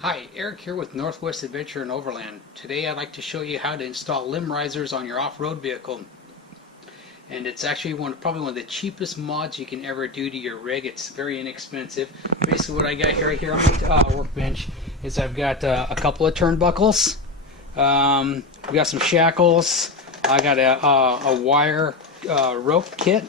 Hi, Eric here with Northwest Adventure and Overland. Today I'd like to show you how to install limb risers on your off-road vehicle. And it's actually probably one of the cheapest mods you can ever do to your rig. It's very inexpensive. Basically what I got here on my workbench is I've got a couple of turnbuckles. We got some shackles. I got a wire rope kit.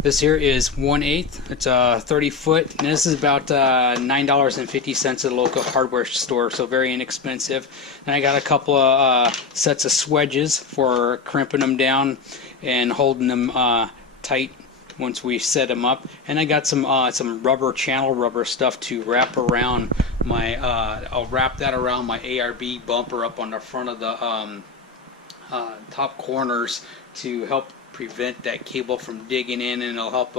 This here is 1/8. It's a 30-foot, and this is about $9.50 at the local hardware store, so very inexpensive. And I got a couple of sets of swedges for crimping them down and holding them tight once we set them up. And I got some rubber, channel rubber stuff to wrap around my. I'll wrap that around my ARB bumper up on the front of the top corners to help prevent that cable from digging in, and it'll help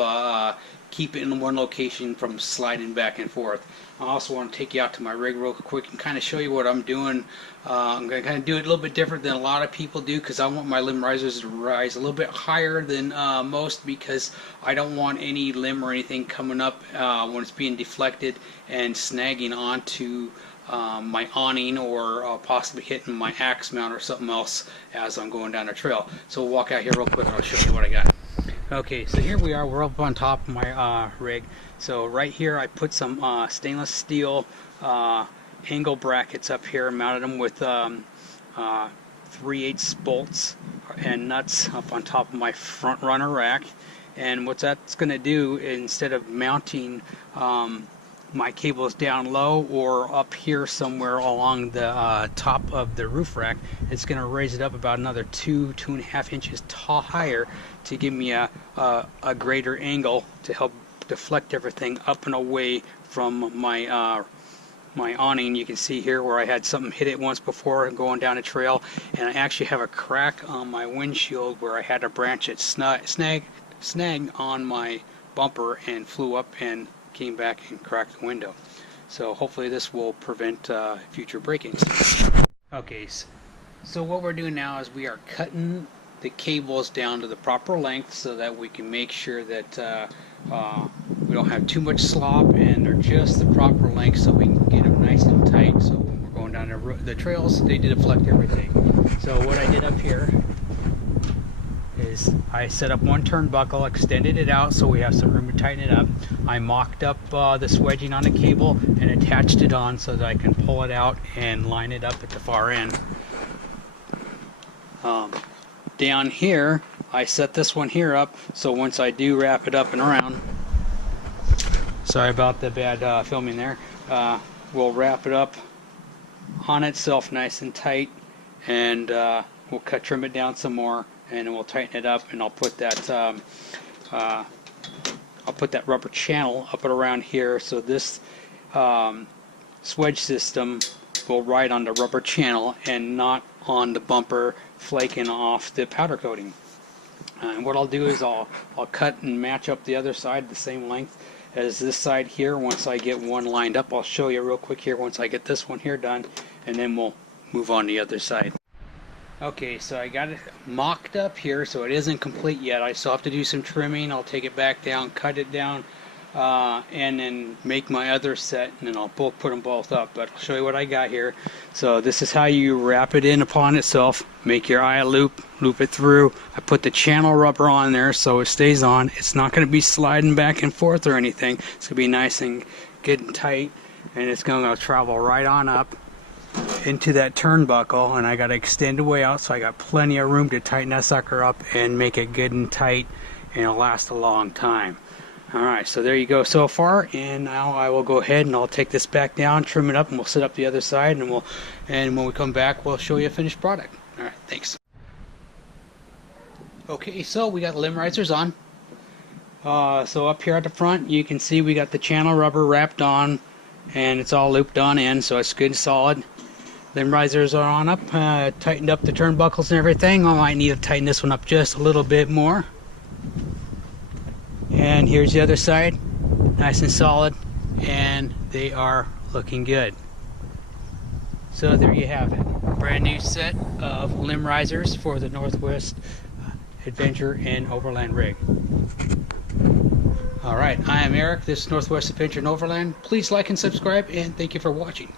keep it in one location from sliding back and forth. I also want to take you out to my rig real quick and kind of show you what I'm doing. I'm going to kind of do it a little bit different than a lot of people do, because I want my limb risers to rise a little bit higher than most, because I don't want any limb or anything coming up when it's being deflected and snagging onto my awning, or possibly hitting my axe mount or something else as I'm going down the trail. So we'll walk out here real quick and I'll show you what I got. Okay, so here we are. We're up on top of my rig. So right here I put some stainless steel angle brackets up here, mounted them with 3/8 bolts and nuts up on top of my front runner rack. And what that's going to do, instead of mounting my cables down low or up here somewhere along the top of the roof rack, it's going to raise it up about another 2.5 inches higher to give me a greater angle to help deflect everything up and away from my my awning. You can see here where I had something hit it once before going down a trail, and I actually have a crack on my windshield where I had a branch that snagged on my bumper and flew up and came back and cracked the window. So hopefully this will prevent future break-ins. Okay, so what we're doing now is we are cutting the cables down to the proper length so that we can make sure that we don't have too much slop, and they're just the proper length so we can get them nice and tight, so when we're going down the trails they deflect everything. So what I did up here is I set up one turnbuckle, extended it out so we have some room to tighten it up. I mocked up the swedging on the cable and attached it on so that I can pull it out and line it up at the far end. Down here I set this one here up so once I do wrap it up and around, sorry about the bad filming there, we'll wrap it up on itself nice and tight, and we'll trim it down some more, and then we'll tighten it up, and I'll put that rubber channel up and around here, so this swedge system will ride on the rubber channel and not on the bumper flaking off the powder coating. And what I'll do is I'll cut and match up the other side the same length as this side here. Once I get one lined up, I'll show you real quick here once I get this one here done, and then we'll move on to the other side. Okay, so I got it mocked up here, so it isn't complete yet. I still have to do some trimming. I'll take it back down, cut it down, and then make my other set, and then I'll put them both up. But I'll show you what I got here. So this is how you wrap it in upon itself. Make your eye loop it through. I put the channel rubber on there so it stays on. It's not going to be sliding back and forth or anything. It's going to be nice and good and tight, and it's going to travel right on up into that turnbuckle, and I got to extend way out so I got plenty of room to tighten that sucker up and make it good and tight, and it'll last a long time. Alright, so there you go so far, and now I will go ahead and I'll take this back down, trim it up, and we'll set up the other side, and when we come back we'll show you a finished product. Alright, thanks. Okay, so we got the limb risers on. So up here at the front you can see we got the channel rubber wrapped on, and it's all looped on in, so it's good and solid. Limb risers are on up, tightened up the turnbuckles and everything. I might need to tighten this one up just a little bit more. And here's the other side, nice and solid, and they are looking good. So there you have it, brand new set of limb risers for the Northwest Adventure and Overland rig. Alright, I am Eric. This is Northwest Adventure Overland. Please like and subscribe, and thank you for watching.